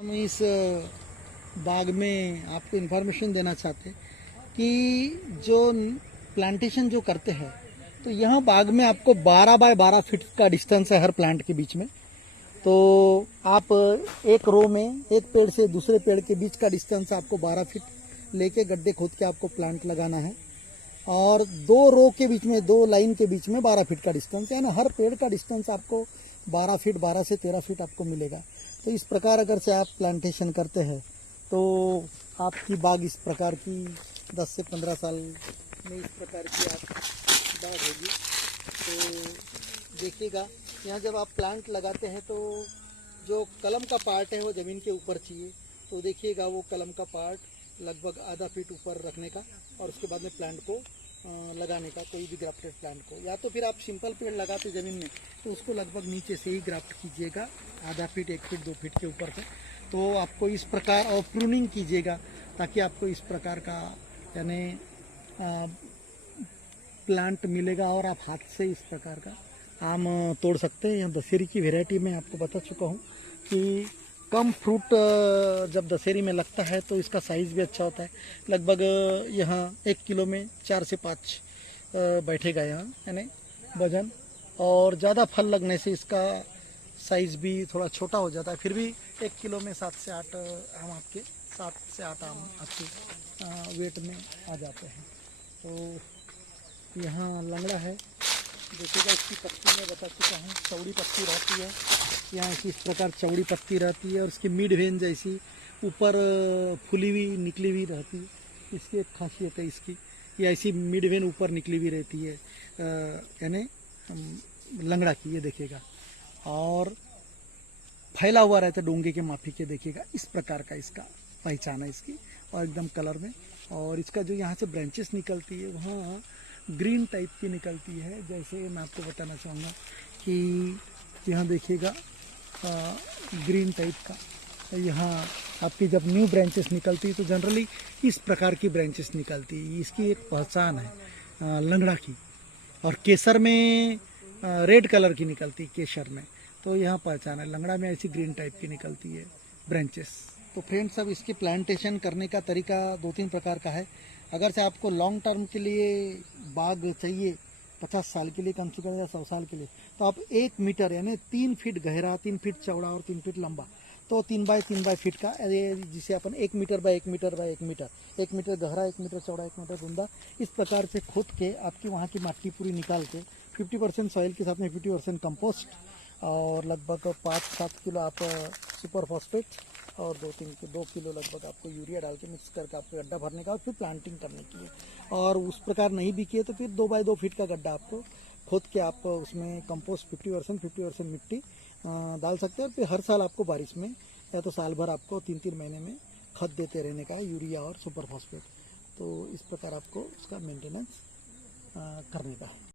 हम इस बाग में आपको इन्फॉर्मेशन देना चाहते हैं कि जो प्लांटेशन जो करते हैं तो यहाँ बाग में आपको 12 बाय 12 फीट का डिस्टेंस है हर प्लांट के बीच में। तो आप एक रो में एक पेड़ से दूसरे पेड़ के बीच का डिस्टेंस आपको 12 फीट लेके गड्ढे खोद के आपको प्लांट लगाना है और दो रो के बीच में, दो लाइन के बीच में 12 फीट का डिस्टेंस है ना। हर पेड़ का डिस्टेंस आपको 12 फीट, 12 से 13 फीट आपको मिलेगा। तो इस प्रकार अगर से आप प्लांटेशन करते हैं तो आपकी बाग इस प्रकार की 10 से 15 साल में इस प्रकार की आप बाग होगी। तो देखिएगा, यहाँ जब आप प्लांट लगाते हैं तो जो कलम का पार्ट है वो ज़मीन के ऊपर चाहिए। तो देखिएगा वो कलम का पार्ट लगभग आधा फीट ऊपर रखने का और उसके बाद में प्लांट को लगाने का, कोई भी ग्राफ्टेड प्लांट को। या तो फिर आप सिंपल पेड़ लगाते ज़मीन में तो उसको लगभग नीचे से ही ग्राफ्ट कीजिएगा, आधा फीट, 1 फीट, 2 फीट के ऊपर से। तो आपको इस प्रकार, और प्रूनिंग कीजिएगा ताकि आपको इस प्रकार का यानी प्लांट मिलेगा और आप हाथ से इस प्रकार का आम तोड़ सकते हैं। यहाँ दशहरी की वैरायटी में आपको बता चुका हूँ कि कम फ्रूट जब दशहरी में लगता है तो इसका साइज़ भी अच्छा होता है। लगभग यहाँ 1 किलो में 4 से 5 बैठेगा यहाँ, यानी वजन। और ज़्यादा फल लगने से इसका साइज़ भी थोड़ा छोटा हो जाता है। फिर भी 1 किलो में 7 से 8 आम आपके 7 से 8 आम आपके वेट में आ जाते हैं। तो यहाँ लंगड़ा है, देखिएगा इसकी पत्ती में बता चुका हूँ, चौड़ी पत्ती रहती है यहाँ की। इस प्रकार चौड़ी पत्ती रहती है और उसकी मिड वेन जैसी ऊपर फूली हुई निकली हुई रहती है। इसकी एक खासियत है इसकी, ये ऐसी मिड वेन ऊपर निकली हुई रहती है यानी लंगड़ा की, ये देखिएगा। और फैला हुआ रहता है डोंगे के माफी के, देखिएगा इस प्रकार का इसका पहचान है इसकी। और एकदम कलर में, और इसका जो यहाँ से ब्रांचेस निकलती है वहाँ ग्रीन टाइप की निकलती है। जैसे मैं आपको बताना चाहूँगा कि यहाँ देखिएगा ग्रीन टाइप का यहाँ आपकी जब न्यू ब्रांचेस निकलती है तो जनरली इस प्रकार की ब्रांचेस निकलती है। इसकी एक पहचान है लंगड़ा की। और केसर में रेड कलर की निकलती है, केसर में। तो यहाँ पहचान है, लंगड़ा में ऐसी ग्रीन टाइप की निकलती है ब्रांचेस। तो फ्रेंड्स, अब इसकी प्लांटेशन करने का तरीका 2-3 प्रकार का है। अगर से आपको लॉन्ग टर्म के लिए बाग चाहिए, 50 साल के लिए कम से कम या 100 साल के लिए, तो आप 1 मीटर यानी 3 फीट गहरा, 3 फीट चौड़ा और 3 फीट लंबा, तो 3 बाय 3 बाय फीट का, जिसे अपन 1 metre by 1 metre by 1 metre, 1 metre गहरा, 1 मीटर चौड़ा, 1 मीटर रुंदा, इस प्रकार से खोद के आपकी वहाँ की मिट्टी पूरी निकाल के 50% सॉइल के साथ में 50% कंपोस्ट और लगभग 5-7 किलो आप सुपर फॉस्फेट और 2 किलो लगभग आपको यूरिया डाल के मिक्स करके आपको गड्ढा भरने का और फिर प्लांटिंग करने के लिए। और उस प्रकार नहीं भी किए तो फिर 2 बाय 2 फीट का गड्ढा आपको खोद के आप उसमें कंपोस्ट 50% मिट्टी डाल सकते हैं। और फिर हर साल आपको बारिश में या तो साल भर आपको 3-3 महीने में खाद देते रहने का, यूरिया और सुपर फॉस्फेट। तो इस प्रकार आपको उसका मेंटेनेंस करने का है।